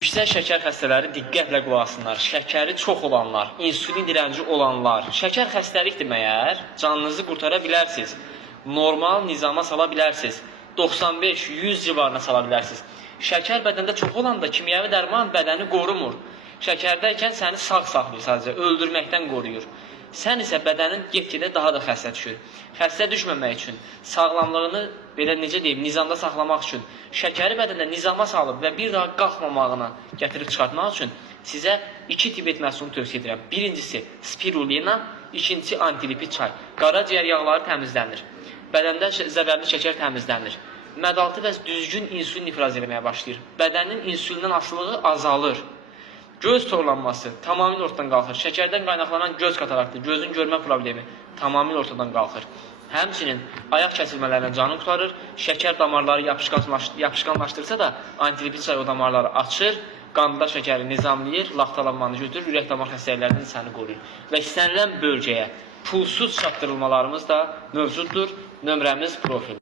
Yüksək şəkər xəstələri diqqətlə qulaq assınlar. Şəkəri çox olanlar, insülin dirənci olanlar, şəkər xəstəlikdir məyər? Canınızı qurtara bilərsiniz. Normal nizama sala bilərsiniz. 95-100 civarına sala bilərsiniz. Şəkər bədəndə çox olanda kimyəvi dərman bədəni qorumur. Şəkərdəykən səni sağ saxlayır sadəcə, öldürməkdən qoruyur. Sən isə bədənin get-gedə daha da xəstə düşür. Xəstə düşməmək üçün, sağlamlığını belə necə deyim, nizamda saxlamaq üçün, şəkəri bədəndə nizama salıb və bir daha qalxmamağına gətirib çıxartmaq üçün sizə 2 tip etməsini tövsiyə edirəm. Birincisi spirulina, ikincisi antilipid çay. Qaraciyər yağları təmizlənir. Bədəndə zərərli şəkər təmizlənir. Mədaltı və düzgün insülin ifraz etməyə başlayır. Bədənin insülindən asılılığı azalır. Göz torlanması tamamilə ortadan qalxır. Şəkərdən qaynaqlanan göz kataraktı, gözün görmə problemi tamamilə ortadan qalxır. Həmçinin ayaq kəsilmələrindən canı qurtarır. Şəkər damarları yapışqanlaşdırsa da antilipid çay o damarları açır, qanda şəkəri nizamlayır, laxtalanmanı götürür, ürək damar xəstəliklərindən səni qoruyur. Və istənilən bölgəyə pulsuz çatdırılmalarımız da mövcuddur. Nömrəmiz profil.